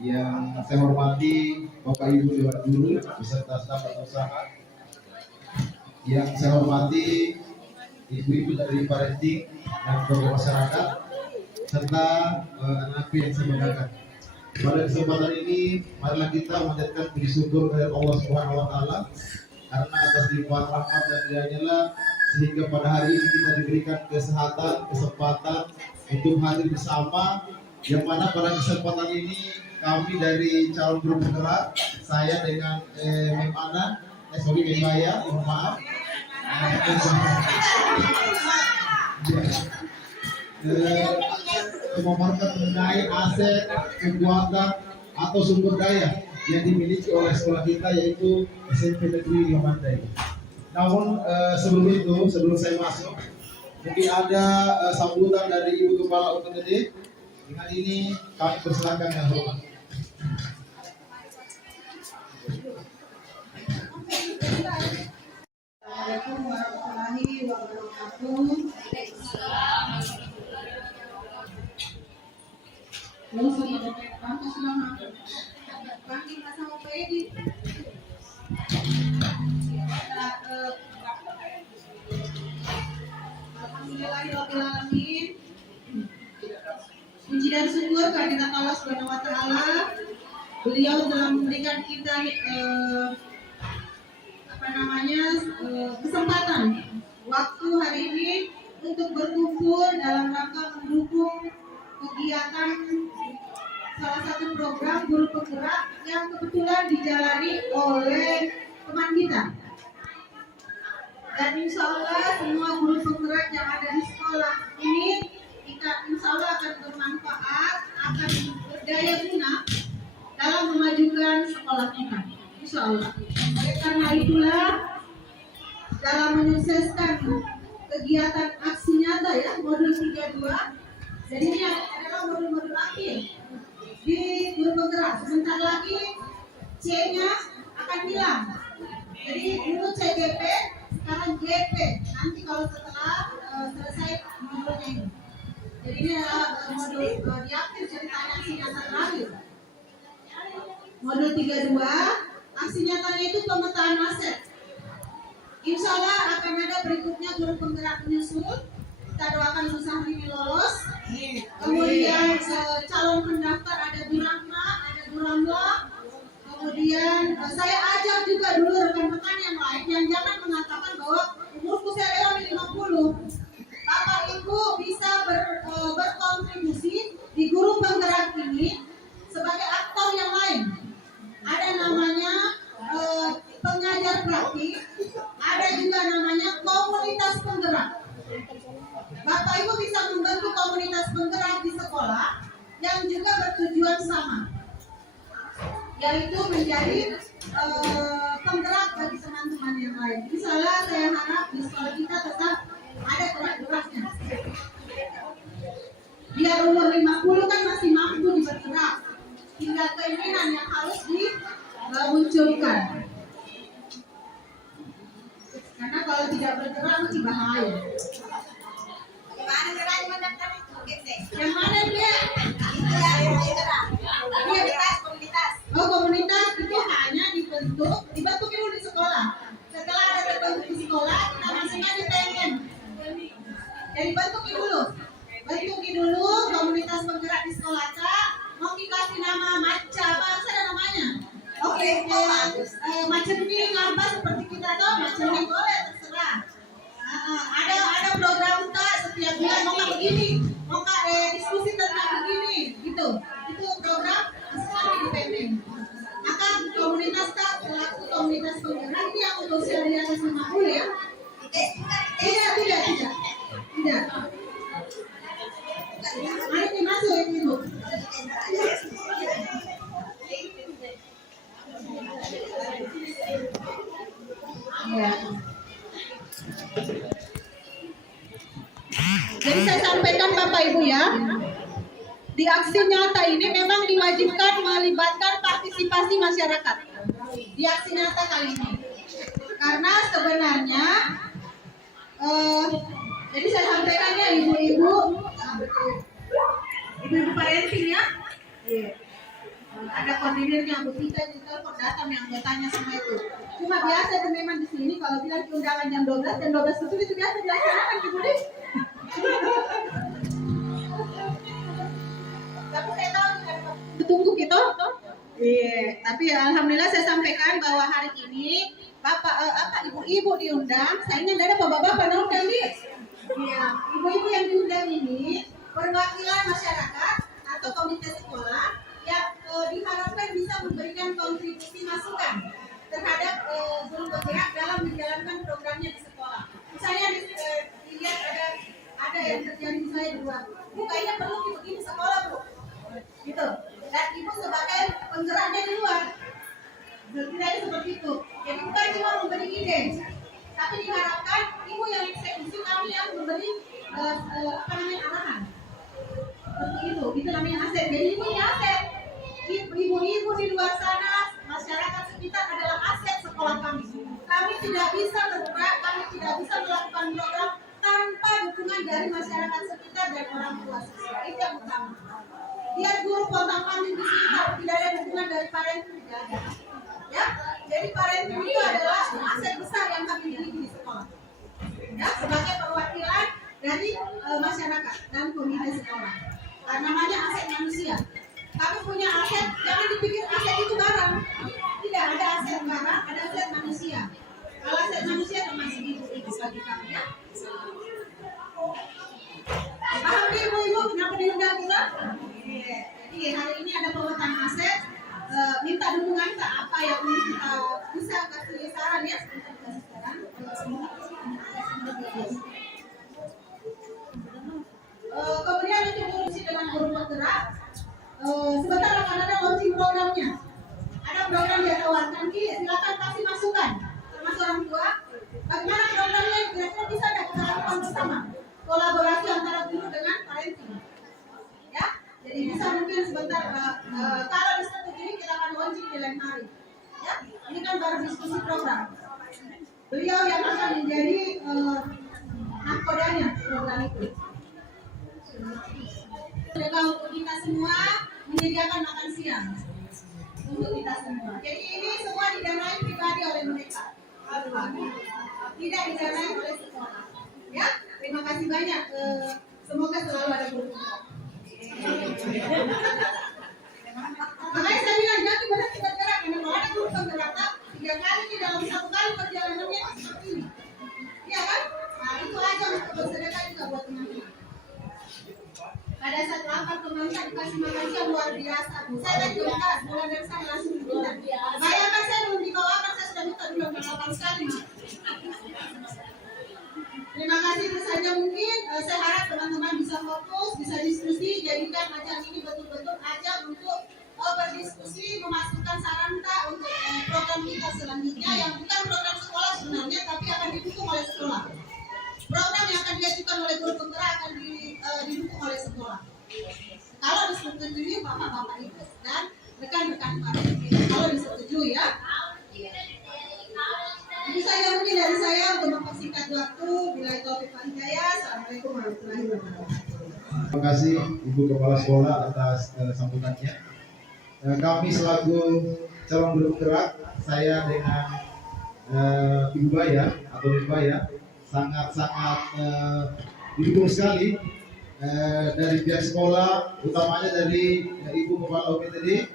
Yang saya hormati Bapak Ibu Dewan Guru beserta staf dan usaha, yang saya hormati ibu-ibu dari parenting dan tokoh masyarakat, serta anak-anakku yang saya banggakan. Pada kesempatan ini, marilah kita memanjatkan puji syukur kepada Allah Subhanahu Wa Taala karena atas limpahan rahmat dan karunia sehingga pada hari ini kita diberikan kesempatan untuk hadir bersama, yang mana pada kesempatan ini kami dari calon guru penggerak, saya dengan Mem Ana, Mem Maya, mohon maaf, memaparkan mengenai aset, kekuatan atau sumber daya yang dimiliki oleh sekolah kita, yaitu SMP Negeri Limandai. Namun sebelum saya masuk, mungkin ada sambutan dari Ibu Kepala UTD. Dengan ini kami persilakan yang hormat. Assalamualaikum warahmatullahi wabarakatuh. Alhamdulillahirobbilalamin. Puji dan syukur kehadirat Allah Subhanahu Wa Taala. Beliau telah memberikan kita kesempatan waktu hari ini untuk berkumpul dalam rangka mendukung kegiatan salah satu program guru penggerak yang kebetulan dijalani oleh teman kita. Dan insya Allah semua guru penggerak yang ada di sekolah ini insya Allah akan bermanfaat, akan berdaya guna dalam memajukan sekolah kita. Insya Allah. Oleh karena itulah, dalam menyukseskan kegiatan aksi nyata ya modul 32, jadi ini adalah modul-modul akhir di guru penggerak. Sebentar lagi C-nya akan hilang. Jadi dulu CGP, sekarang GP. Nanti kalau setelah selesai modulnya ini. Jadi ini adalah modul di akhir ceritanya aksi nyata terakhir. Modul 32, aksi nyatanya itu pemetaan aset. Insya Allah akan ada berikutnya guru penggerak menyusul. Kita doakan usaha ini lolos. Kemudian calon pendaftar ada Bu Rahma, ada Bu Ramla. Kemudian saya ajak juga dulu rekan-rekan yang lain yang jangan mengatakan bahwa umurku saya lewat 50. Bapak Ibu bisa berkontribusi di guru penggerak ini sebagai aktor yang lain. Ada namanya pengajar praktik, ada juga namanya komunitas penggerak. Bapak Ibu bisa membentuk komunitas penggerak di sekolah yang juga bertujuan sama, yaitu menjadi penggerak bagi teman-teman yang lain. Misalnya saya harap di sekolah kita tetap ada gerak-geraknya. Biar umur 50 kan masih mampu bergerak, tinggal keinginan yang harus dimunculkan. Karena kalau tidak bergerak masih bahaya. Yang mana dia? Oh, komunitas itu hanya dibentuk dulu di sekolah. Setelah ada terbentuk di sekolah, kita masuknya di PMN. Jadi bentuki dulu komunitas penggerak di sekolah Kak. Mau dikasih nama maca apa? Ada namanya. Oke, macam ini apa seperti kita tahu, macam ini boleh terserah. Ada program Kak setiap bulan mau Kak begini, mau Kak diskusi tentang begini, gitu. Itu program sekali di PMN. Maka komunitas Kak selaku komunitas penggerak ini yang usia di atas 50 ya. Tidak. Mari masuk Ibu. Ya. Jadi saya sampaikan Bapak Ibu ya, di aksi nyata ini memang diwajibkan melibatkan partisipasi masyarakat di aksi nyata kali ini. Karena sebenarnya jadi saya sampaikan ya ibu-ibu, ibu-ibu parenting ya. Iya. Ada koordinirnya, Bu Tita di telepon datang yang anggotanya semua itu. Cuma biasa itu memang di sini kalau bilang undangan jam 12 dan 12 itu biasa dilaksanakan Ibu Di. Tapi saya tahu tunggu gitu. Iya, tapi alhamdulillah saya sampaikan bahwa hari ini Bapak ibu-ibu diundang. Sayangnya ada bapak-bapak diundang di. Iya, ibu-ibu yang diundang ini perwakilan masyarakat atau komite sekolah yang diharapkan bisa memberikan kontribusi masukan terhadap guru bergerak dalam menjalankan programnya di sekolah. Misalnya dilihat ada yang terjadi misalnya di luar, Bu kayaknya perlu begini sekolah Bu, gitu. Dan ibu sebagai penggeraknya di luar, tidak seperti itu. Jadi bukan cuma memberi ide, tapi diharapkan ibu yang eksekusi, kami yang memberi arahan. Seperti itu namanya aset. Jadi ibu ini aset. Ibu-ibu di luar sana, masyarakat sekitar adalah aset sekolah kami. Kami tidak bisa bergerak, kami tidak bisa melakukan program tanpa dukungan dari masyarakat sekitar dan orang tua siswa. Itu yang utama. Biar guru kontak-kontak di sekitar tidak ada dukungan dari parenting tidak ada. Ya, jadi parenting itu adalah aset besar yang kami miliki di sekolah. Ya, sebagai perwakilan dari masyarakat dan komite sekolah. Namanya aset manusia. Kami punya aset, jangan dipikir aset itu barang. Tidak ada aset barang, ada aset manusia. Kalau aset manusia termasuk ibu bagi kami ya. Paham nih ibu-ibu kenapa diundang kita? Jadi hari ini ada pemetaan aset. Minta dukungan ke apa yang kita bisa kasih saran ya. Kasih saran. Kemudian untuk fungsi dengan guru penggerak. Sebentar akan ada launching programnya. Ada program yang tawarkan Ki, silakan kasih masukan termasuk orang tua. Bagaimana programnya kira-kira bisa ada kita lakukan bersama. Kolaborasi antara guru dengan parenting. Ya, jadi bisa mungkin sebentar kalau disetujui ini kita akan launching di lain hari. Ya, ini kan baru diskusi program. Beliau yang akan menjadi nahkodanya program itu. Kalau untuk kita semua menyediakan makan siang untuk kita semua. Jadi ini semua didanai pribadi oleh mereka, tidak didanai oleh sekolah. Ya, terima kasih banyak. Semoga selalu ada berkah. Makanya saya bilang jangan benar kita gerak. Kalau ada guru penggerak 3 kali di dalam 1 kali perjalanannya seperti ini. Iya kan? Nah itu aja untuk bersedekah juga buat teman-teman. Pada saat lapar teman saya dikasih makan siang luar biasa. Saya lagi berkas, mulai dari sana langsung diminta. Bayangkan saya belum dibawakan, saya sudah minta dulu 8 sekali. Terima kasih itu saja mungkin. Saya harap teman-teman bisa fokus, bisa diskusi, jadikan macam ini betul-betul ajang untuk berdiskusi, memasukkan saran untuk program kita selanjutnya yang bukan program sekolah sebenarnya, tapi akan didukung oleh sekolah. Program yang akan diajukan oleh guru penggerak akan didukung oleh sekolah. Kalau disetujui bapak-bapak ibu dan rekan-rekan parenting, kalau disetujui ya. Itu saja mungkin dari saya untuk mempersingkat waktu. Bila Taufik Hidayah, Assalamualaikum warahmatullahi wabarakatuh. Terima kasih Ibu Kepala Sekolah atas sambutannya. Kami selaku calon guru penggerak, saya dengan Ibu Baya atau Ibu Baya sangat-sangat didukung sekali dari pihak sekolah, utamanya dari Ibu Kepala OPTD,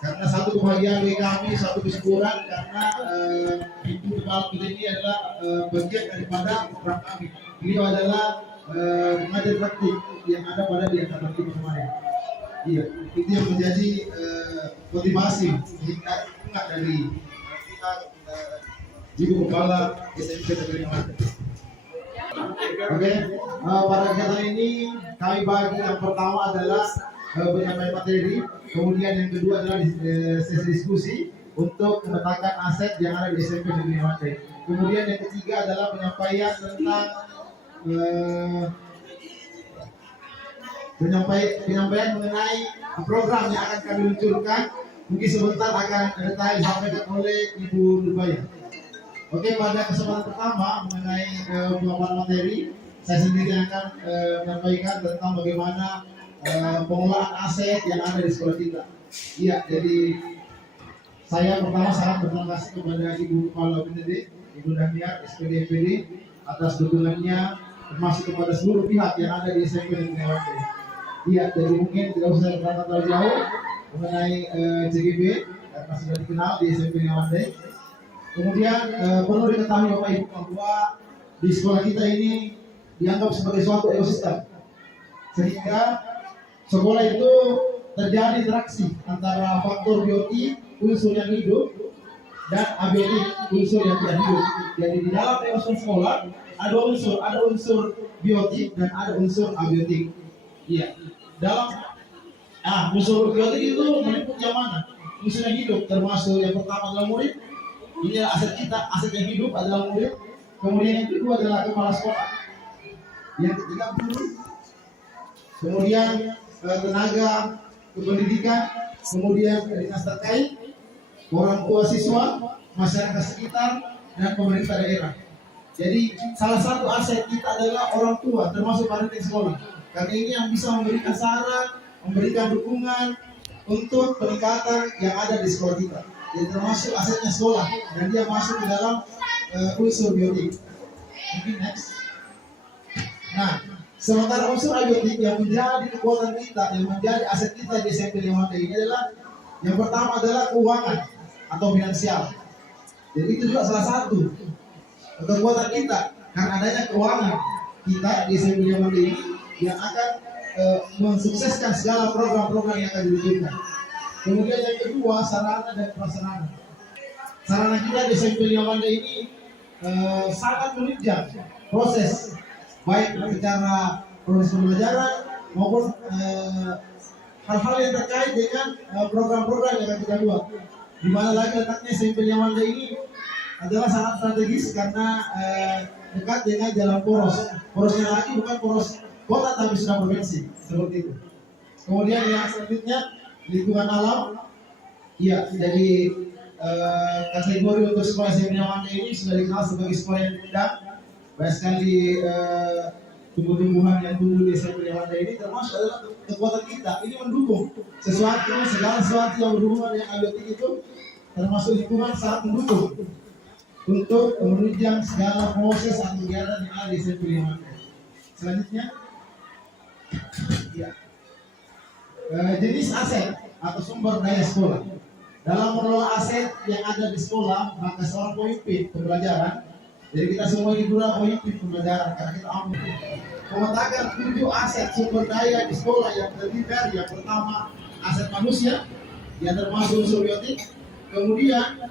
karena satu kebahagiaan bagi kami, satu kesyukuran karena Ibu Kepala OPTD ini adalah bagian daripada program kami. Beliau adalah pengajar praktik yang ada pada di angkatan kita kemarin. Iya, itu yang menjadi motivasi hingga enggak dari Ibu Kepala SMP Negeri Melati. Oke, pada kegiatan ini kami bagi yang pertama adalah penyampaian materi, kemudian yang kedua adalah sesi diskusi untuk memetakan aset yang ada di SMP Negeri Melati. Kemudian yang ketiga adalah penyampaian tentang penyampaian mengenai program yang akan kami luncurkan. Mungkin sebentar akan detail disampaikan oleh Ibu Nubaya. Oke, pada kesempatan pertama mengenai pemaparan materi, saya sendiri akan menyampaikan tentang bagaimana pengelolaan aset yang ada di sekolah kita. Iya, jadi saya pertama sangat berterima kasih kepada Ibu Kepala BPD, Ibu Daniar, SPD MPD atas dukungannya, termasuk kepada seluruh pihak yang ada di SMP Negeri Wande. Iya, jadi mungkin tidak usah saya berangkat terlalu jauh mengenai CGB karena sudah dikenal di SMP Negeri Wande. Kemudian perlu diketahui Bapak Ibu bahwa di sekolah kita ini dianggap sebagai suatu ekosistem, sehingga sekolah itu terjadi interaksi antara faktor biotik, unsur yang hidup, dan abiotik, unsur yang tidak hidup. Jadi di dalam ekosistem sekolah ada unsur biotik dan ada unsur abiotik. Iya. Dalam unsur biotik itu meliputi yang mana? Unsur yang hidup, termasuk yang pertama adalah murid. Ini adalah aset kita, aset yang hidup adalah murid. Kemudian yang kedua adalah kepala sekolah. Yang ketiga guru. Kemudian tenaga kependidikan, kemudian dinas terkait, orang tua siswa, masyarakat sekitar, dan pemerintah daerah. Jadi salah satu aset kita adalah orang tua, termasuk parenting sekolah. Karena ini yang bisa memberikan saran, memberikan dukungan untuk peningkatan yang ada di sekolah kita. Jadi termasuk asetnya sekolah, dan dia masuk ke dalam unsur biotik. Mungkin next. Nah, sementara unsur abiotik yang menjadi kekuatan kita, yang menjadi aset kita di SMP Wande ini adalah yang pertama adalah keuangan atau finansial. Jadi itu juga salah satu kekuatan kita karena adanya keuangan kita di SMP Wande ini yang akan mensukseskan segala program-program yang akan diwujudkan. Kemudian yang kedua, sarana dan prasarana. Sarana kita di SMP Wande ini sangat menunjang proses baik secara proses pembelajaran maupun hal-hal yang terkait dengan program-program yang akan kita buat. Di mana lagi letaknya SMP Wande ini adalah sangat strategis karena dekat dengan jalan poros. Porosnya lagi bukan poros kota tapi sudah provinsi, seperti itu. Kemudian yang selanjutnya lingkungan alam. Iya, jadi kategori untuk sekolah SMP Wande ini sudah dikenal sebagai sekolah yang indah. Banyak sekali tumbuh-tumbuhan yang tumbuh di SMP Wande ini, termasuk adalah kekuatan kita. Ini mendukung segala sesuatu yang berhubungan dengan abiotik itu, termasuk lingkungan sangat mendukung untuk menunjang segala proses atau kegiatan yang ada di SMP Wande. Selanjutnya, ya. Jenis aset atau sumber daya sekolah. Dalam mengelola aset yang ada di sekolah, maka seorang pemimpin pembelajaran, jadi kita semua ini dulu pemimpin pembelajaran karena kita ambil memetakan 7 aset sumber daya di sekolah yang terdiri dari yang pertama aset manusia yang termasuk unsur biotik, kemudian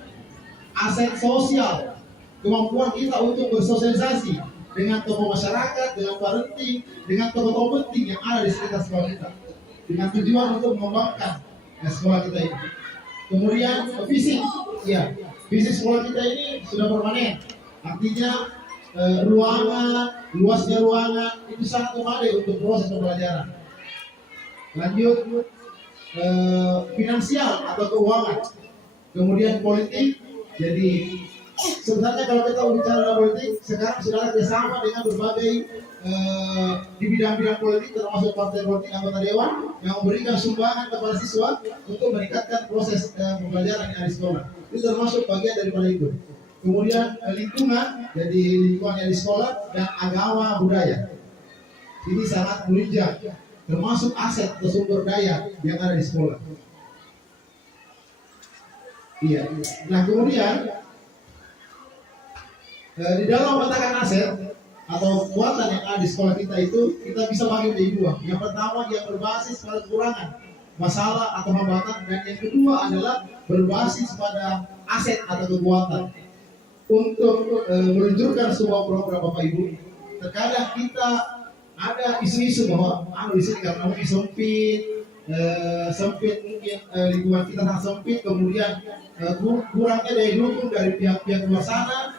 aset sosial, kemampuan kita untuk bersosialisasi dengan tokoh masyarakat, dengan parenting, dengan tokoh-tokoh penting yang ada di sekitar sekolah kita, dengan tujuan untuk mengembangkan sekolah kita ini. Kemudian fisik, ya, fisik sekolah kita ini sudah permanen, artinya luasnya ruangan itu sangat memadai untuk proses pembelajaran. Lanjut, finansial atau keuangan, kemudian politik. Jadi sebenarnya kalau kita bicara politik, sekarang sudah bersama dengan berbagai di bidang-bidang politik, termasuk partai politik anggota dewan yang memberikan sumbangan kepada siswa untuk meningkatkan proses pembelajaran yang ada di sekolah. Itu termasuk bagian daripada itu. Kemudian lingkungan, jadi lingkungan yang di sekolah, dan agama budaya. Ini sangat menunjang, termasuk aset atau sumber daya yang ada di sekolah. Iya. Nah kemudian di dalam memetakan aset atau kekuatan yang ada di sekolah kita itu, kita bisa bagi menjadi dua. Yang pertama yang berbasis pada kekurangan, masalah atau hambatan, dan yang kedua adalah berbasis pada aset atau kekuatan. Untuk meluncurkan sebuah program Bapak Ibu, terkadang kita ada isu-isu bahwa di sini karena mungkin sempit mungkin lingkungan kita sangat sempit, kemudian kurangnya daya dukung dari pihak-pihak luar sana.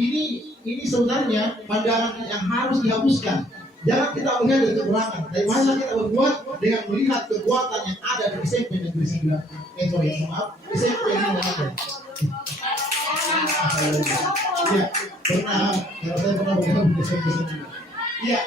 Ini sebenarnya pandangan yang harus dihapuskan. Jangan kita melihat dari kekurangan, tapi masa kita berbuat dengan melihat kekuatan yang ada di SMP Negeri 9. SMP ini ada. Ya, pernah, kalau saya pernah bergabung di SMP 9. Iya.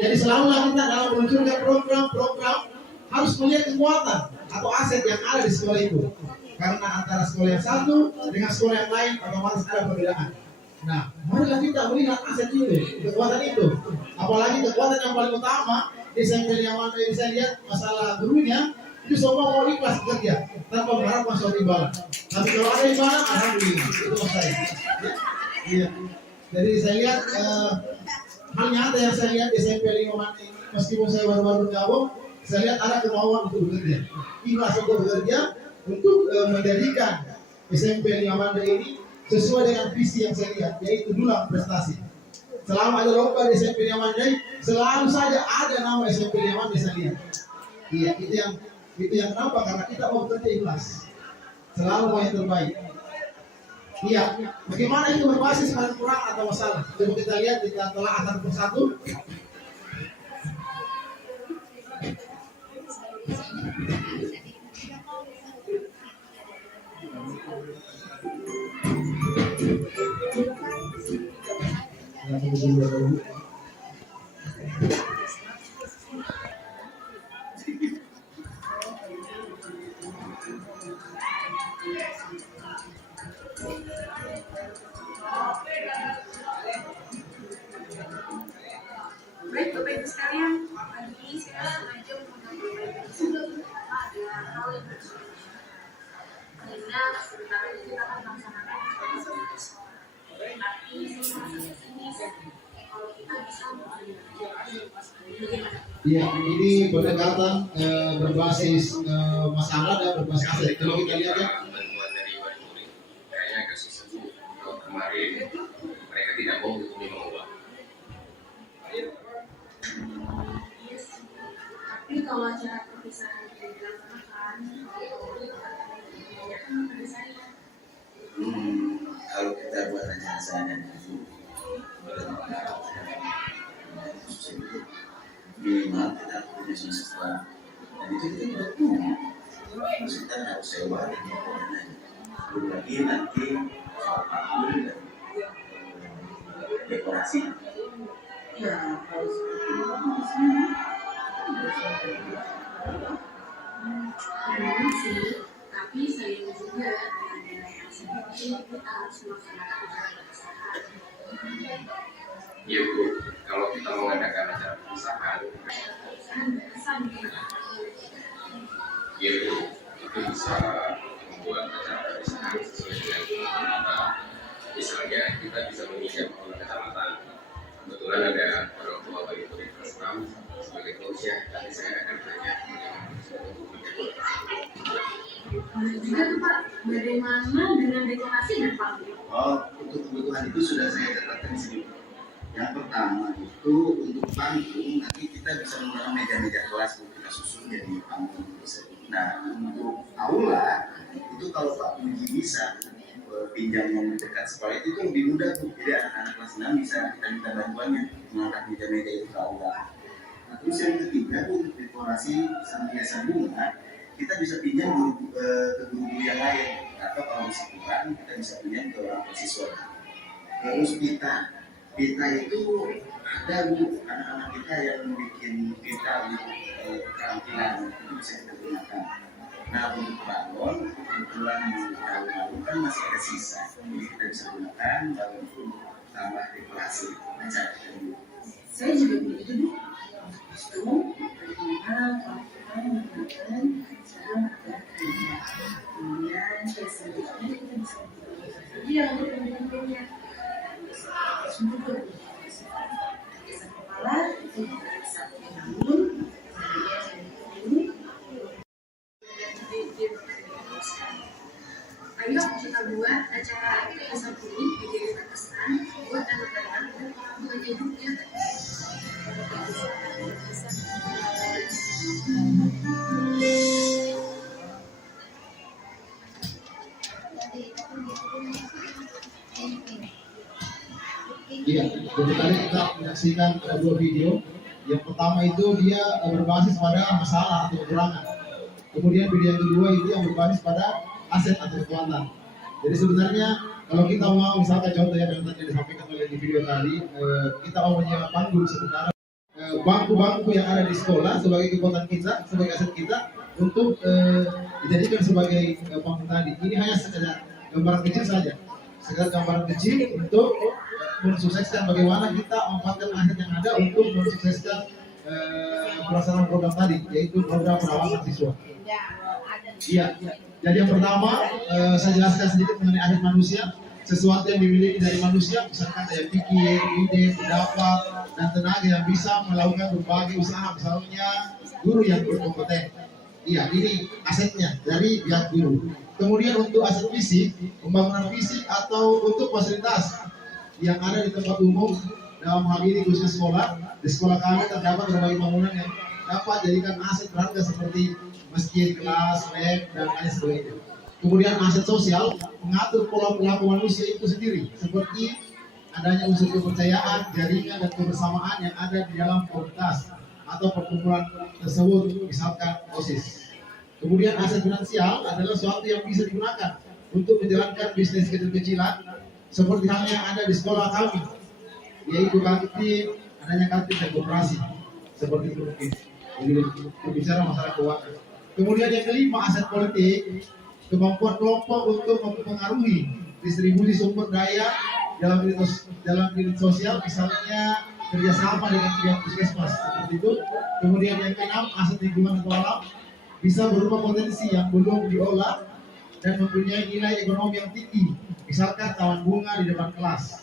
Jadi selalulah kita dalam meluncurkan program-program harus melihat kekuatan atau aset yang ada di sekolah itu. Karena antara sekolah yang satu dengan sekolah yang lain otomatis ada perbedaan. Nah, marilah kita melihat aset itu, kekuatan itu. Apalagi kekuatan yang paling utama di SMP yang mana saya lihat masalah gurunya itu semua mau ikhlas bekerja tanpa mengharapkan suatu imbalan. Tapi kalau ada imbalan, alhamdulillah itu maksud saya. Iya. Jadi saya lihat hal nyata yang saya lihat di SMP 5 Mandi, meskipun saya baru-baru bergabung, saya lihat ada kemauan untuk bekerja, ikhlas untuk bekerja, untuk menjadikan SMP 5 Mandi ini sesuai dengan visi yang saya lihat, yaitu dulang prestasi. Selama ada lomba di SMP 5 Mandi, selalu saja ada nama SMP 5 Mandi saya lihat. Iya, itu yang kenapa? Karena kita mau bekerja ikhlas, selalu mau yang terbaik. Iya, bagaimana itu berbasis pada kurang atau masalah? Coba kita lihat, kita telah satu persatu. Baik, Bapak Ibu sekalian, pagi ini saya sengaja menyampaikan ada hal yang bersifat sehingga sebentar lagi kita akan melaksanakan sekolah. Tapi saya merasa ini kalau kita bisa bagaimana? Iya, ini pendekatan berbasis masalah dan berbasis aset. Kalau kita lihat ya, bantuan dari wali murid kayaknya agak susah bu. Kalau kemarin mereka tidak mau menerima uang. Tapi kalau acara perpisahan yang dilaksanakan, pada saya. Kalau kita buat acara seadanya itu minimal kita punya siswa dan itu kita tidak punya, kita harus sewa dan lain-lain. Belum lagi nanti apapun dan dekorasi. Ya harus di sini. Memang sih, tapi sayang juga dengan dana yang sedikit kita harus melaksanakan acara perpisahan. Iya bu, kalau kita mengadakan acara perpisahan, iya bu, itu bisa membuat acara perpisahan sesuai dengan kita. Misalnya kita bisa menginjak oleh kecamatan. Kebetulan ada orang tua bagi murid kelas 6 sebagai coachnya, nanti saya akan tanya Boleh juga tuh Pak, bagaimana dengan dekorasi dan panggung? Oh, untuk kebutuhan itu sudah saya catatkan di sini. Yang pertama itu untuk panggung nanti kita bisa menggunakan meja-meja kelas untuk kita susun jadi panggung tersebut. Nah untuk aula itu kalau Pak Puji bisa pinjam yang dekat sekolah itu lebih mudah tuh. Jadi anak-anak kelas 6 bisa kita minta bantuannya mengangkat meja-meja itu ke aula. Nah, terus yang ketiga untuk dekorasi sama hiasan bunga kita bisa pinjam ke guru-guru yang lain atau kalau masih kurang kita bisa pinjam ke orang tua siswa. Terus pita itu ada bu anak-anak kita yang bikin pita untuk keterampilan itu bisa kita gunakan. Nah untuk balon kebetulan di tahun lalu kan masih ada sisa, jadi kita bisa gunakan balon itu tambah dekorasi acara itu. Saya juga begitu Bu. Itu bagaimana kalau kita menggunakan cara kemudian saya selanjutnya kita bisa dia untuk mendukungnya. Juga kisah kepala itu bisa bangun ayo kita buat acara kisah ini menjadi berkesan buat anak-anak dan orang tuanya juga. iya. Jadi tadi kita menyaksikan dua video. Yang pertama itu dia berbasis pada masalah atau kekurangan. Kemudian video yang kedua itu yang berbasis pada aset atau kekuatan. Jadi sebenarnya kalau kita mau misalkan contoh ya yang tadi disampaikan oleh di video tadi, kita mau menyewa panggung sebenarnya bangku-bangku yang ada di sekolah sebagai kekuatan kita, sebagai aset kita untuk dijadikan sebagai bangku tadi. Ini hanya sekedar gambaran kecil saja, sekedar gambaran kecil untuk mensukseskan bagaimana kita memanfaatkan aset yang ada untuk mensukseskan pelaksanaan program tadi, yaitu program perawatan siswa. Iya. Jadi yang pertama saya jelaskan sedikit mengenai aset manusia. Sesuatu yang dimiliki dari manusia, misalkan daya pikir, ide, pendapat, dan tenaga yang bisa melakukan berbagai usaha, misalnya guru yang berkompeten. Iya, ini asetnya dari pihak guru. Kemudian untuk aset fisik, pembangunan fisik atau untuk fasilitas yang ada di tempat umum, dalam hal ini khususnya sekolah. Di sekolah kami terdapat berbagai bangunan yang dapat jadikan aset berharga seperti masjid, kelas, lab, dan lain sebagainya. Kemudian aset sosial mengatur pola perilaku manusia itu sendiri, seperti adanya unsur kepercayaan, jaringan, dan kebersamaan yang ada di dalam komunitas atau perkumpulan tersebut, misalkan OSIS. Kemudian aset finansial adalah sesuatu yang bisa digunakan untuk menjalankan bisnis kecil-kecilan, seperti halnya yang ada di sekolah kami, yaitu kantin, adanya kantin dan koperasi, seperti itu mungkin. Jadi berbicara masalah keuangan. Kemudian yang kelima, aset politik, kemampuan kelompok untuk mempengaruhi distribusi sumber daya dalam unit sosial, misalnya kerjasama dengan pihak puskesmas, seperti itu. Kemudian yang keenam, aset lingkungan atau alam, bisa berupa potensi yang belum diolah dan mempunyai nilai ekonomi yang tinggi, misalkan taman bunga di depan kelas.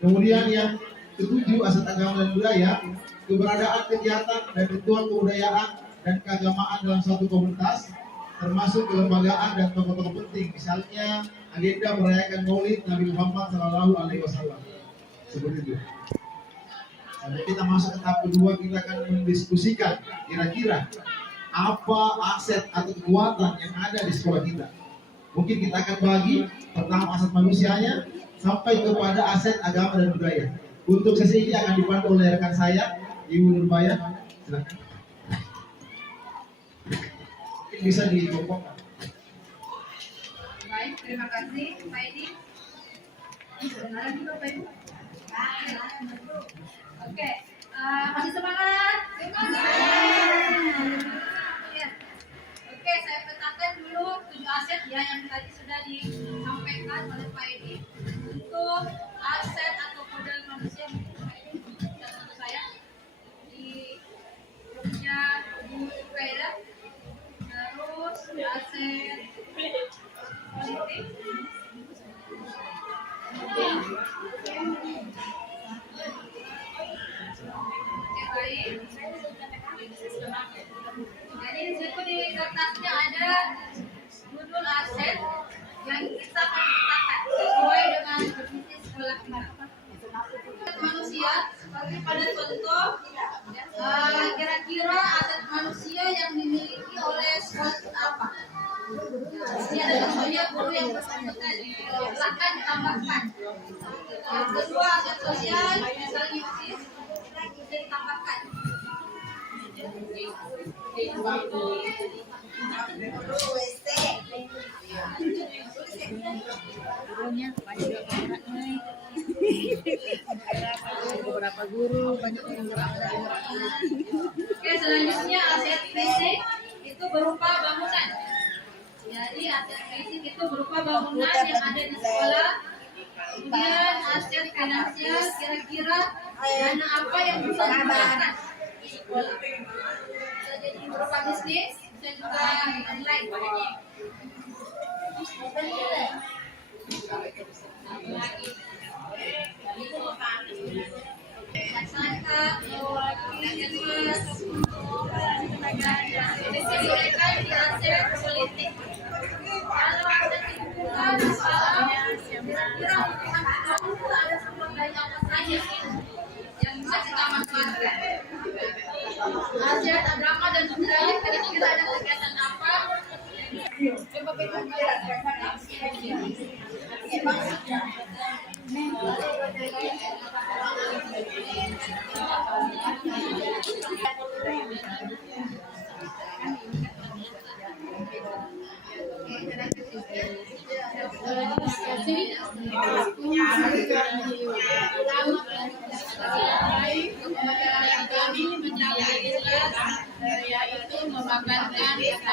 Kemudian yang ketujuh, aset agama dan budaya, keberadaan kegiatan dan ritual kebudayaan dan keagamaan dalam suatu komunitas, termasuk kelembagaan dan tokoh-tokoh penting, misalnya agenda merayakan Maulid Nabi Muhammad Shallallahu Alaihi Wasallam, seperti itu. Sampai kita masuk ke tahap kedua, kita akan mendiskusikan kira-kira apa aset atau kekuatan yang ada di sekolah kita. Mungkin kita akan bagi pertama aset manusianya sampai kepada aset agama dan budaya. Untuk sesi ini akan dipandu oleh rekan saya, Ibu Nurbaya. Silakan. Bisa dikompokkan. Baik, terima kasih Pak Edi. Kedengaran juga Pak Ibu? Oke, masih semangat? Ya. Oke, saya petakan dulu 7 aset ya yang tadi sudah disampaikan oleh Pak Edi. Untuk aset atau modal manusia, tentu saya di grupnya Bu Faida. Terus aset politik, baik. Jadi di situ di kertasnya ada judul aset yang kita akan letakkan sesuai dengan definisi sekolah kita. Manusia, seperti pada contoh, kira-kira aset manusia yang dimiliki oleh sekolah itu apa? Ini ada contohnya guru yang bersangkutan, silakan ditambahkan. Yang kedua, aset sosial, misalnya OSIS, bisa ditambahkan. Beberapa guru banyak yang berangkat. Oke, selanjutnya aset fisik itu berupa bangunan. Jadi aset fisik itu berupa bangunan yang ada di sekolah. Kemudian aset finansial, kira-kira dana apa yang bisa digunakan di sekolah. Bisa jadi berupa bisnis, bisa juga online. Disediakan di aset politik. Kalau aset lingkungan, kira-kira ada sumber daya apa saja yang bisa kita manfaatkan. Aset agama dan budaya, kira-kira ada kegiatan apa? Coba kita lihat.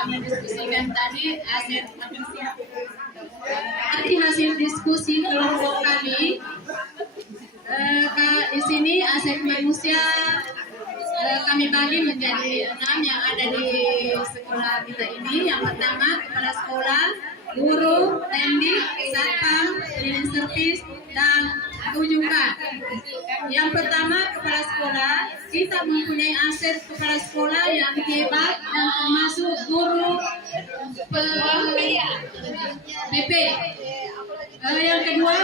mendiskusikan tadi aset manusia. Dari hasil diskusi kelompok kami, di sini aset manusia kami bagi menjadi 6 yang ada di sekolah kita ini. Yang pertama kepala sekolah, guru, teknik, satpam, cleaning service, dan rujukan. Yang pertama kepala sekolah, kita mempunyai aset kepala sekolah yang hebat dan termasuk guru BP. Yang kedua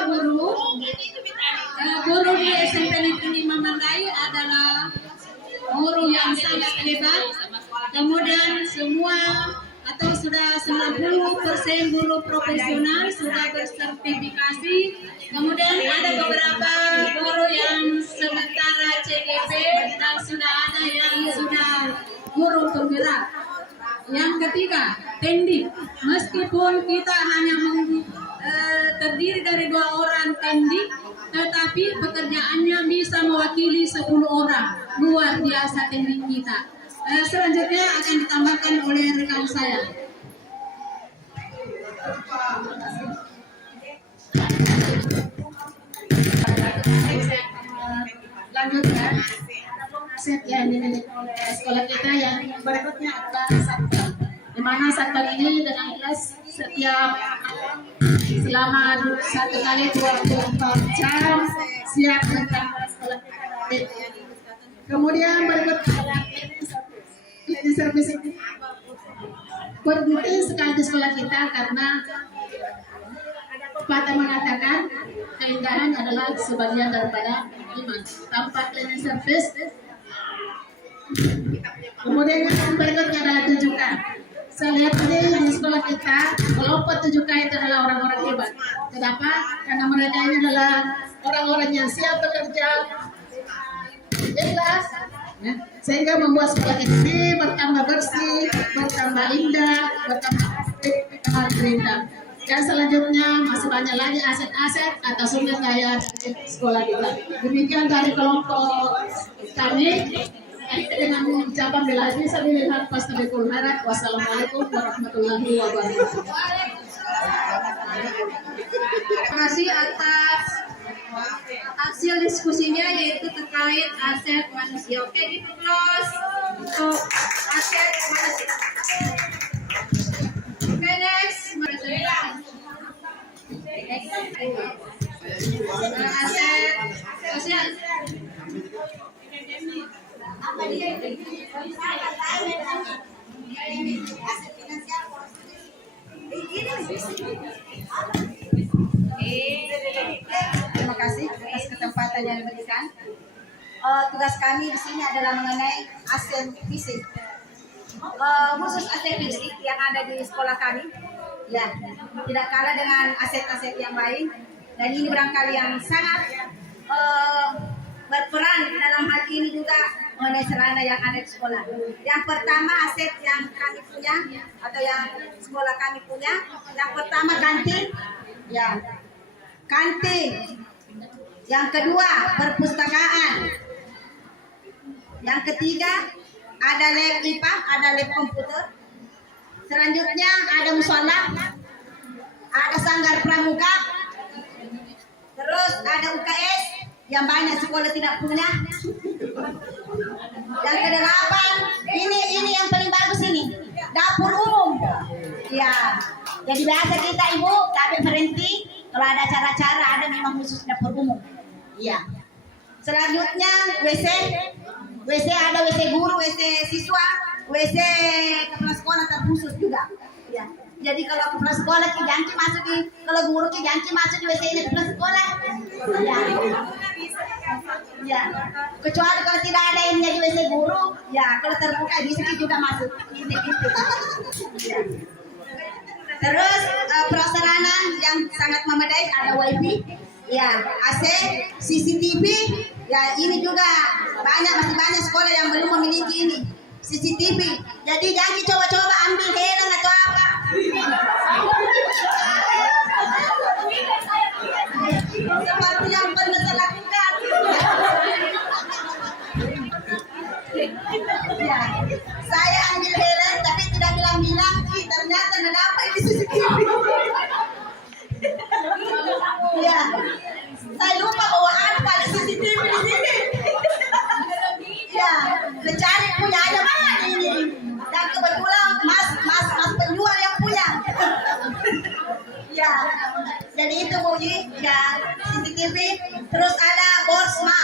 guru di SMP Negeri 5 Mandai adalah guru yang sangat hebat. Kemudian semua atau sudah 90% guru profesional sudah bersertifikasi. Kemudian ada beberapa guru yang sementara CGP dan sudah ada yang sudah guru penggerak. Yang ketiga, teknik. Meskipun kita hanya terdiri dari 2 orang teknik, tetapi pekerjaannya bisa mewakili 10 orang. Luar biasa teknik kita. Selanjutnya akan ditambahkan oleh rekan saya. Lanjutkan aset yang dimiliki oleh sekolah kita yang berikutnya adalah satpam. Di mana satpam ini dengan kelas setiap selama 1 kali 24 jam siap tentang sekolah kita. Kemudian berikutnya adalah cleaning service ini penting sekali di sekolah kita karena pepatah mengatakan keindahan adalah sebagian daripada iman. Tanpa cleaning service. Kemudian yang berikutnya adalah tujukan. Saya lihat ini di sekolah kita kelompok tujukan itu adalah orang-orang hebat. Kenapa? Karena mereka ini adalah orang-orang yang siap bekerja ikhlas, ya, sehingga membuat sekolah ini bertambah bersih, bertambah indah, bertambah asik, bertambah terindah. Dan selanjutnya masih banyak lagi aset-aset atau sumber daya sekolah kita. Demikian dari kelompok kami. Dengan ucapan bila bisa dilihat Pastabikul Harat. Wassalamualaikum warahmatullahi wabarakatuh. Terima kasih atas hasil diskusinya yaitu terkait aset manusia. Oke, gitu close untuk aset manusia. Oke, next. Aset sosial. Apa dia? Aset finansial. Terima kasih atas kesempatan yang diberikan. Tugas kami di sini adalah mengenai aset fisik. Khusus aset fisik yang ada di sekolah kami, ya tidak kalah dengan aset-aset yang lain. Dan ini barangkali yang sangat berperan dalam hal ini juga mengenai sarana yang ada di sekolah. Yang pertama aset yang kami punya atau yang sekolah kami punya, yang pertama kantin, ya kantin. Yang kedua perpustakaan. Yang ketiga ada lab IPA, ada lab komputer. Selanjutnya ada musola, ada sanggar pramuka, terus ada UKS yang banyak sekolah tidak punya. Yang kedelapan, ini yang paling bagus ini, dapur umum. Ya, jadi biasa kita ibu tapi berhenti kalau ada acara-acara ada memang khusus dapur umum. Ya. Selanjutnya WC ada WC guru, WC siswa, WC kepala sekolah terkhusus juga. Ya. Jadi kalau kepala sekolah janji masuk di, kalau guru janji masuk di WC ini kepala sekolah. Ya. Ya. Kecuali kalau tidak ada yang jadi WC guru, ya kalau terbuka di sini juga masuk. Gitu. Ya. Terus prasarana yang sangat memadai ada WiFi, ya AC, CCTV, ya ini juga masih banyak sekolah yang belum memiliki ini CCTV. Jadi jangan coba-coba ambil helm atau apa. Seperti yang pernah saya lakukan. Ya, saya ambil helm tapi tidak bilang-bilang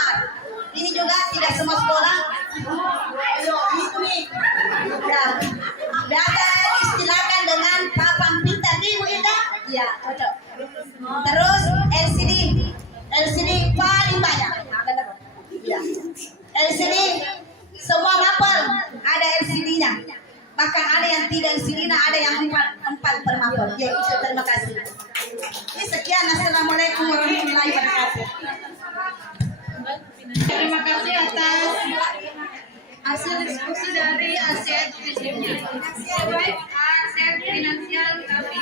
Bentar. Ini juga tidak semua sekolah. Itu nih. Ya. Data diistilahkan dengan papan pintar nih Bu Indah. Ya, cocok. Terus LCD paling banyak. Ya. LCD semua mapel ada LCD-nya. Bahkan ada yang tidak LCD-nya, ada yang 4 per mapel. Ya, itu terima kasih. Ini sekian. Assalamualaikum warahmatullahi wabarakatuh. Terima kasih atas hasil diskusi dari aset finansial kami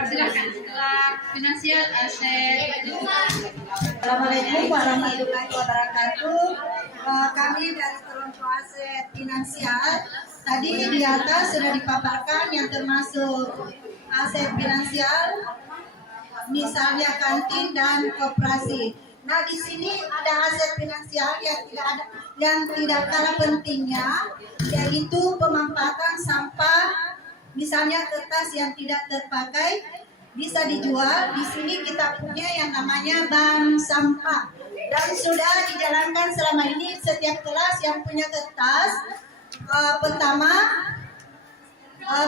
persilahkan setelah finansial aset. Assalamualaikum warahmatullahi wabarakatuh. Kami dari kelompok aset finansial tadi di atas sudah dipaparkan yang termasuk aset finansial, misalnya kantin dan koperasi. Nah, di sini ada aset finansial yang tidak kalah pentingnya, yaitu pemanfaatan sampah, misalnya kertas yang tidak terpakai bisa dijual. Di sini kita punya yang namanya bank sampah dan sudah dijalankan selama ini. Setiap kelas yang punya kertas, pertama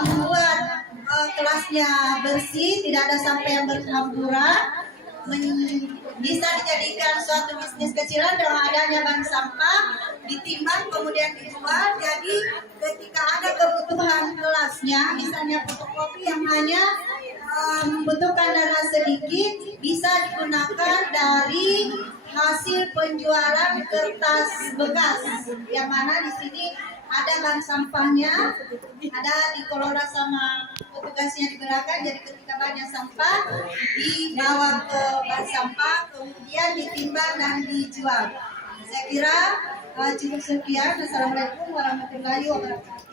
membuat kelasnya bersih, tidak ada sampah yang berhamburan, bisa dijadikan suatu bisnis kecilan dengan adanya bank sampah, ditimbang kemudian dijual. Jadi ketika ada kebutuhan kelasnya, misalnya fotokopi yang hanya membutuhkan dana sedikit, bisa digunakan dari hasil penjualan kertas bekas, yang mana di sini ada bank sampahnya, ada dikelola sama petugasnya digerakkan. Jadi ketika banyak sampah dibawa ke bank sampah, kemudian ditimbang dan dijual. Saya kira cukup sekian. Assalamualaikum warahmatullahi wabarakatuh.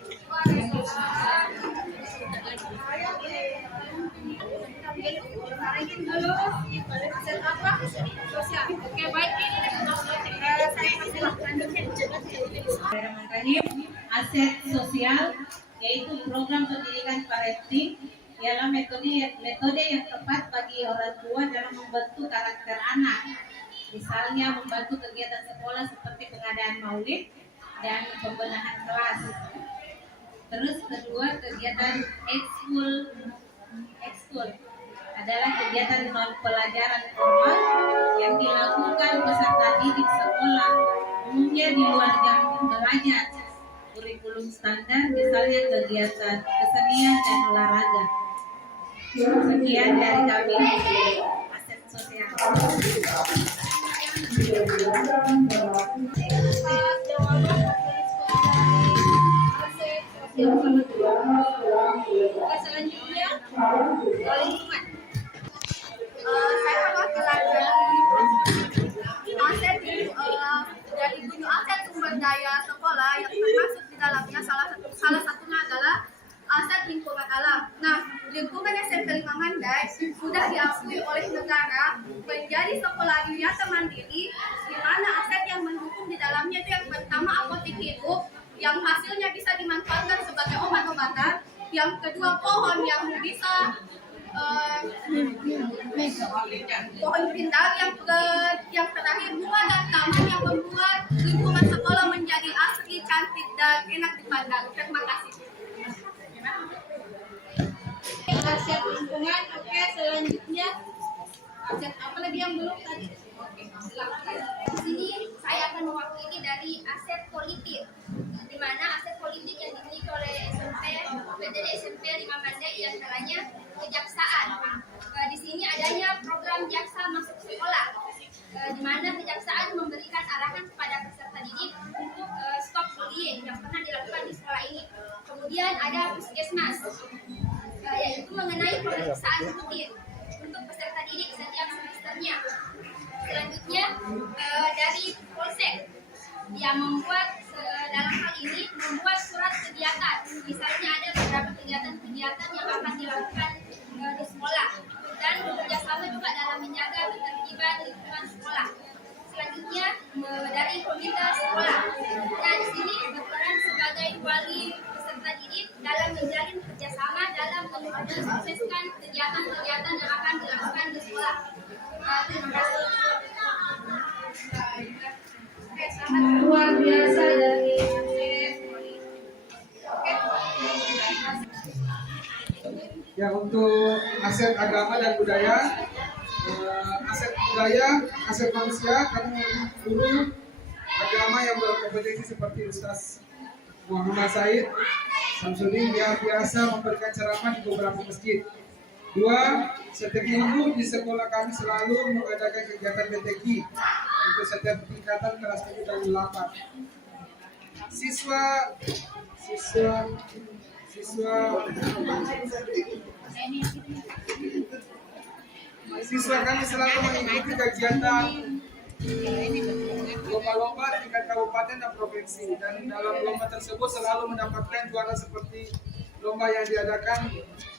Oke, baik. Aset sosial yaitu program pendidikan parenting ialah metode yang tepat bagi orang tua dalam membentuk karakter anak. Misalnya membantu kegiatan sekolah seperti pengadaan maulid dan pembenahan kelas. Terus kedua, kegiatan ekskul adalah kegiatan non pelajaran formal yang dilakukan peserta didik sekolah, umumnya di luar jam belajar. Kurikulum standar misalnya kegiatan kesenian dan olahraga. Sekian dari kami, aset sosial. Selanjutnya, lingkungan. Saya mewakilkan aset dari tujuh aset sumber daya sekolah yang termasuk di dalamnya salah satunya adalah aset lingkungan alam. Nah, lingkungan SMP 5 Mandai sudah diakui oleh negara menjadi sekolah diniata mandiri, di mana aset yang mendukung di dalamnya itu yang pertama apotek hidup yang hasilnya bisa dimanfaatkan sebagai obat-obatan, yang kedua pohon yang bisa pohon pintar, yang terakhir bunga dan taman yang membuat lingkungan sekolah menjadi asri, cantik dan enak dipandang. Terima kasih. Aset lingkungan. Oke, selanjutnya aset apa lagi yang belum tadi? Oke, silakan. Di sini saya akan mewakili dari aset politik, di mana aset politik yang dimiliki oleh PTD SMP 5 Mandai antaranya kejaksaan. Di sini adanya program jaksa masuk sekolah, di mana kejaksaan memberikan arahan kepada peserta didik untuk stop bullying yang pernah dilakukan di sekolah ini. Kemudian ada puskesmas, yaitu mengenai pemeriksaan rutin untuk peserta didik setiap semesternya. Selanjutnya dari Polsek yang membuat dalam hal ini membuat surat kegiatan. Misalnya ada beberapa kegiatan-kegiatan yang akan dilakukan di sekolah dan bekerjasama juga dalam menjaga ketertiban lingkungan sekolah. Selanjutnya dari komite sekolah. Nah, di sini berperan sebagai wali peserta didik dalam menjalin kerjasama dalam mensukseskan kegiatan-kegiatan yang akan dilakukan di sekolah. Terima kasih. luar biasa dari Ya, untuk aset agama dan budaya, aset budaya, aset manusia, kami guru agama yang berkompetensi seperti Ustaz Muhammad Said Samsudin yang biasa memberikan ceramah di beberapa masjid. 2. Setiap minggu di sekolah kami selalu mengadakan kegiatan BTQ untuk setiap tingkatan kelas 7 dan 8. Siswa kami selalu mengikuti kegiatan lomba-lomba tingkat kabupaten dan provinsi, dan dalam lomba tersebut selalu mendapatkan juara seperti lomba yang diadakan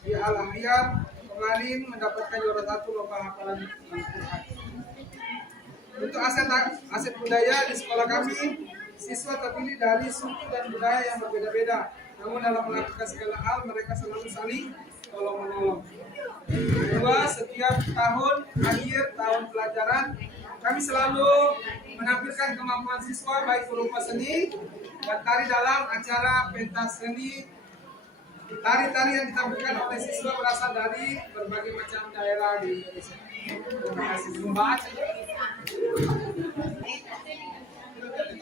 di Al-Ahyar kemarin, mendapatkan juara 1 lomba hafalan Al-Quran. Untuk aset budaya di sekolah kami, siswa terpilih dari suku dan budaya yang berbeda-beda. Namun dalam melakukan segala hal, mereka selalu saling tolong-menolong. 2. Setiap tahun akhir tahun pelajaran, kami selalu menampilkan kemampuan siswa baik berupa seni dan tari dalam acara pentas seni. Tari-tari yang ditampilkan oleh siswa berasal dari berbagai macam daerah di Indonesia. Terima kasih. Membaca.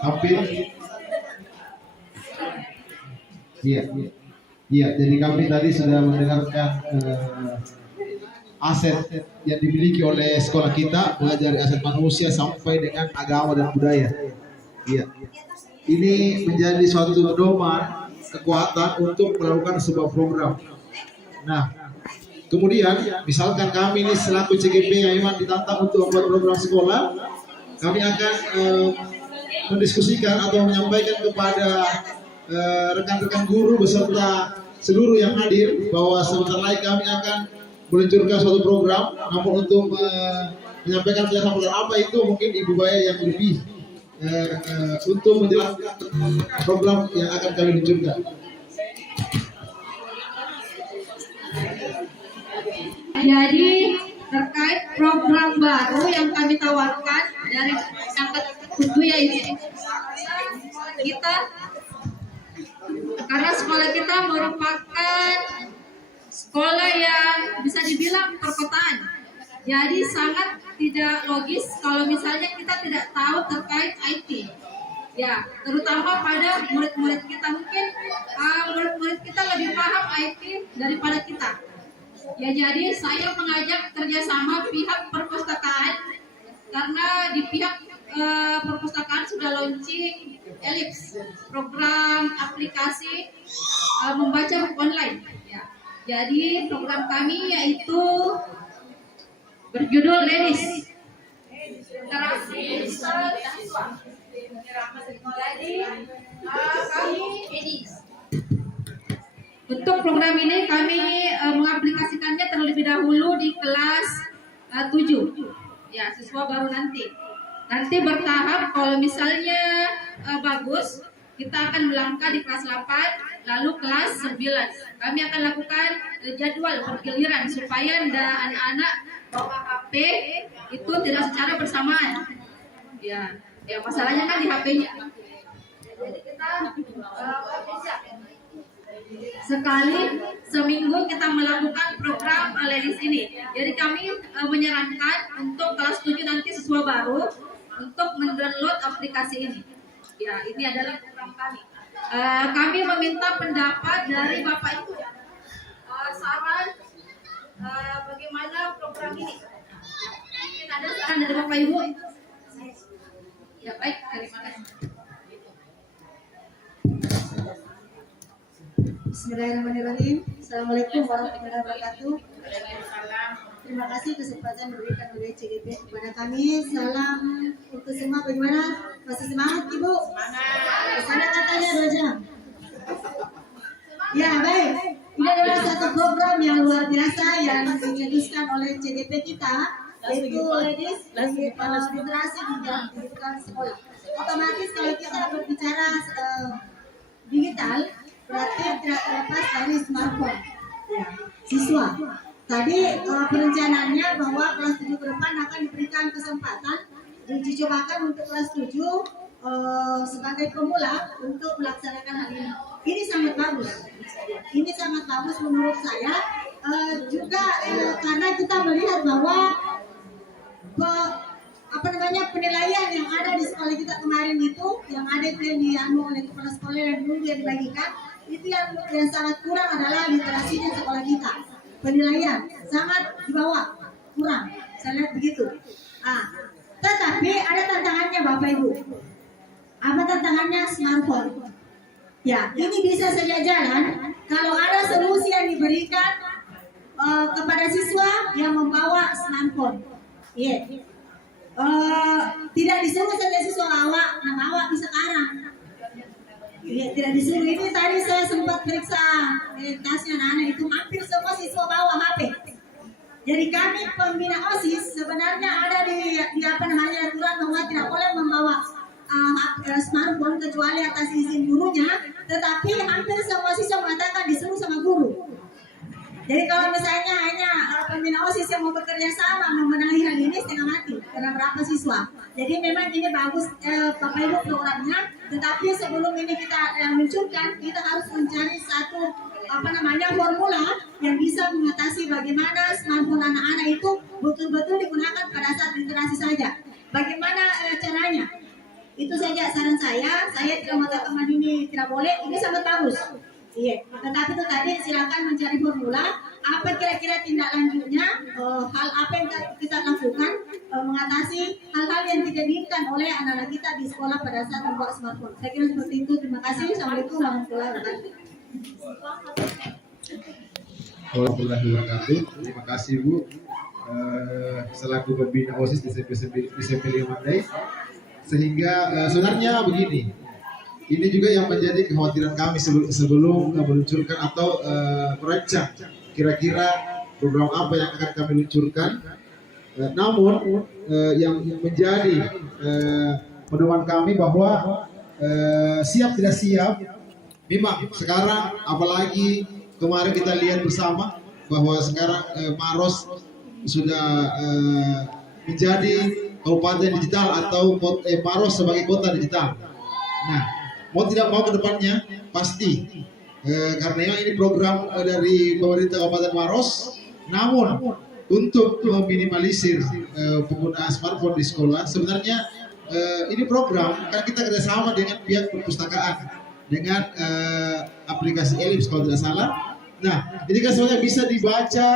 Hampir. Iya. Jadi kami tadi sudah mendengarkan aset yang dimiliki oleh sekolah kita, mulai dari aset manusia sampai dengan agama dan budaya. Iya. Ini menjadi suatu pedoman kekuatan untuk melakukan sebuah program. Nah, kemudian misalkan kami ini selaku CGP yang memang ditantang untuk membuat program sekolah, kami akan mendiskusikan atau menyampaikan kepada rekan-rekan guru beserta seluruh yang hadir bahwa sebentar lagi kami akan meluncurkan suatu program. Namun untuk menyampaikan penjelasan apa itu mungkin Ibu Baya yang lebih untuk menjelaskan program yang akan kami luncurkan. Jadi terkait program baru yang kami tawarkan dari Angkat Kuduya ini, kita karena sekolah kita merupakan sekolah yang bisa dibilang perkotaan, jadi sangat tidak logis kalau misalnya kita tidak tahu terkait IT. Ya, terutama pada murid-murid kita, mungkin murid-murid kita lebih paham IT daripada kita. Ya, jadi saya mengajak kerjasama pihak perpustakaan, karena di pihak perpustakaan sudah launching Ellipse, program aplikasi membaca buku online. Ya. Jadi program kami yaitu berjudul Ladies. Jadi kami untuk program ini kami mengaplikasikannya terlebih dahulu di kelas 7. Ya, siswa baru nanti bertahap. Kalau misalnya bagus, kita akan melangkah di kelas 8 lalu kelas 9. Kami akan lakukan jadwal pergiliran supaya anak-anak bawa HP itu tidak secara bersamaan. Ya masalahnya kan di HP-nya. Jadi kita sekali seminggu kita melakukan program Ladies ini. Jadi kami menyarankan untuk kelas 7 nanti siswa baru untuk mendownload aplikasi ini. Ya, ini adalah program kami. Kami meminta pendapat dari Bapak Ibu, saran bagaimana program ini. Mungkin ada saran dari Bapak Ibu. Ya, baik, terima kasih. Bismillahirrahmanirrahim. Assalamualaikum warahmatullahi wabarakatuh. Terima kasih kesempatan diberikan oleh CGP kepada kami. Salam untuk semua. Bagaimana? Masih semangat, Ibu? Semangat. Sana katanya 2 jam. Ya, baik. Ini adalah satu program yang luar biasa yang diinisiasikan oleh CGP kita, yaitu Ladies Literasi di dalam pendidikan sekolah. Otomatis kalau kita berbicara digital, berarti tidak terlepas dari smartphone. Ya, siswa. Tadi perencanaannya bahwa kelas 7 ke depan akan diberikan kesempatan diuji cobakan untuk kelas 7 sebagai pemula untuk melaksanakan hal ini. Ini sangat bagus. Ini sangat bagus menurut saya. Juga karena kita melihat bahwa penilaian yang ada di sekolah kita kemarin itu, yang ada itu yang dianu oleh kepala sekolah dan dulu yang dibagikan, itu yang sangat kurang adalah literasinya sekolah kita. Penilaian sangat di bawah, kurang. Saya lihat begitu. Tetapi ada tantangannya Bapak Ibu. Apa tantangannya? Smartphone. Ya, ini bisa saja jalan kalau ada solusi yang diberikan kepada siswa yang membawa smartphone. Iya. Tidak disuruh saja siswa bawa bisa sekarang. Iya, tidak disuruh. Ini tadi saya sempat periksa tasnya anak-anak itu hampir semua siswa bawa HP. Jadi kami pembina OSIS sebenarnya ada di aturan bahwa tidak boleh membawa smartphone kecuali atas izin gurunya, tetapi hampir semua siswa mengatakan disuruh sama guru. Jadi kalau misalnya hanya pembina OSIS yang mau bekerja sama membenahi hal ini setengah mati karena berapa siswa. Jadi memang ini bagus Bapak Ibu programnya, tetapi sebelum ini kita munculkan, kita harus mencari satu formula yang bisa mengatasi bagaimana smartphone anak-anak itu betul-betul digunakan pada saat literasi saja. Bagaimana caranya? Itu saja saran saya. Saya tidak mengatakan ini tidak boleh, ini sangat bagus. Iya, tetapi itu tadi silakan mencari formula apa kira-kira tindak lanjutnya, hal apa yang kita lakukan mengatasi hal-hal yang tidak diinginkan oleh anak-anak kita di sekolah pada saat membawa smartphone. Saya kira seperti itu. Terima kasih. Assalamualaikum warahmatullahi wabarakatuh. Warahmatullahi wabarakatuh. Terima kasih Bu. Selaku pembina OSIS di SMP 5 Mandai. Sehingga sebenarnya begini. Ini juga yang menjadi kekhawatiran kami sebelum meluncurkan atau merancang kira-kira program apa yang akan kami luncurkan. Namun yang menjadi pedoman kami bahwa siap tidak siap, memang sekarang apalagi kemarin kita lihat bersama bahwa sekarang Maros sudah menjadi kabupaten digital atau Maros sebagai kota digital. Nah, mau tidak mau ke depannya pasti karena ini program dari pemerintah Kabupaten Maros. Namun untuk meminimalisir penggunaan smartphone di sekolah, sebenarnya ini program kan kita kerjasama dengan pihak perpustakaan dengan aplikasi Ellipse kalau tidak salah. Nah, ini kan sebenarnya bisa dibaca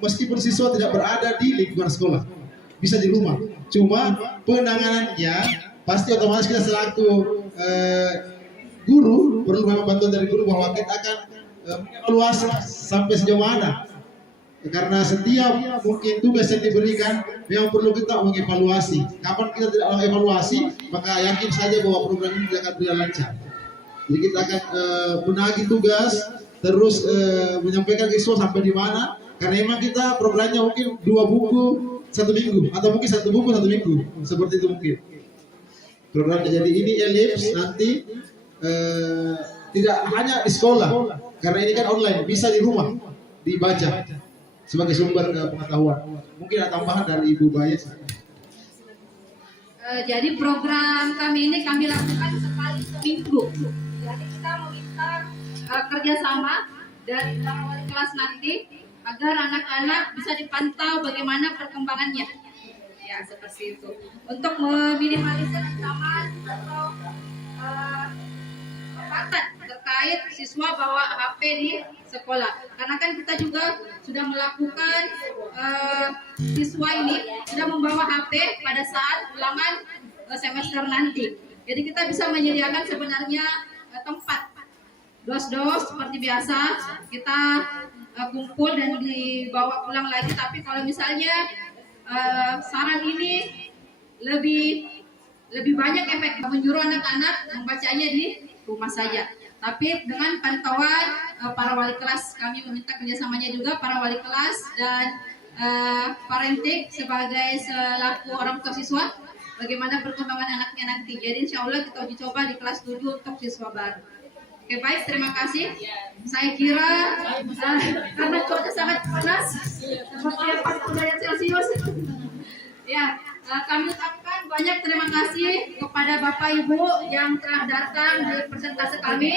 meskipun siswa tidak berada di lingkungan sekolah, bisa di rumah. Cuma penanganannya pasti otomatis kita selaku guru perlu memang bantuan dari guru bahwa kita akan mengevaluasi sampai sejauh mana, karena setiap mungkin tugas yang diberikan memang perlu kita mengevaluasi. Kapan kita tidak mengevaluasi, maka yakin saja bahwa program ini tidak akan berjalan lancar. Jadi kita akan menagih tugas terus menyampaikan ke siswa sampai di mana, karena memang kita programnya mungkin 2 buku 1 minggu atau mungkin 1 buku 1 minggu, seperti itu mungkin programnya. Jadi ini Ellipse nanti tidak hanya di sekolah, karena ini kan online, bisa di rumah dibaca sebagai sumber pengetahuan. Mungkin ada tambahan dari Ibu Bayes. Jadi program kami ini kami lakukan sekali seminggu. Jadi kita meminta kerjasama dari wali kelas nanti agar anak-anak bisa dipantau bagaimana perkembangannya. Ya, seperti itu. Untuk meminimalisir ancaman atau kepatan terkait siswa bawa HP di sekolah. Karena kan kita juga sudah melakukan siswa ini sudah membawa HP pada saat ulangan semester nanti. Jadi kita bisa menyediakan sebenarnya tempat dos-dos seperti biasa kita kumpul dan dibawa pulang lagi. Tapi kalau misalnya saran ini lebih banyak efek menyuruh anak-anak membacanya di rumah saja. Tapi dengan pantauan para wali kelas, kami meminta kerjasamanya juga para wali kelas dan parenting sebagai selaku orang tua siswa, bagaimana perkembangan anaknya nanti. Jadi insya Allah kita uji coba di kelas 7 untuk siswa baru. Oke, baik, terima kasih. Saya kira karena cuaca sangat panas, seperti 40 derajat Celcius. Ya, kami ucapkan banyak terima kasih kepada Bapak Ibu yang telah datang di presentasi kami.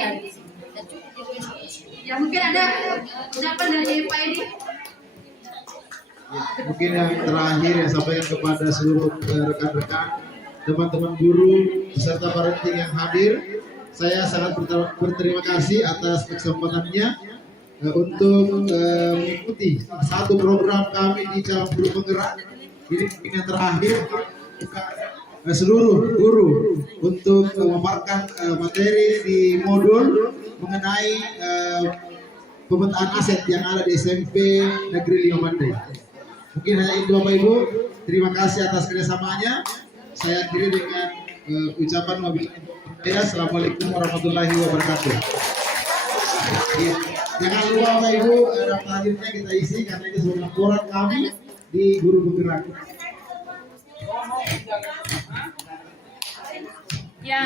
Ya mungkin ada ucapan dari Pak Edi. Mungkin yang terakhir yang sampaikan kepada seluruh rekan-rekan, teman-teman guru beserta parenting yang hadir, saya sangat berterima kasih atas kesempatannya untuk mengikuti satu program kami di Calon Guru Penggerak. Ini yang terakhir seluruh guru untuk memaparkan materi di modul mengenai pemetaan aset yang ada di SMP Negeri 5 Mandai. Mungkin hanya itu Bapak Ibu. Terima kasih atas kerjasamanya. Saya akhiri dengan ucapan wabillahi. Assalamualaikum warahmatullahi wabarakatuh. Ya, jangan lupa Bapak Ibu, daftar akhirnya kita isi karena itu sebagai laporan kami di Guru Penggerak. Ya.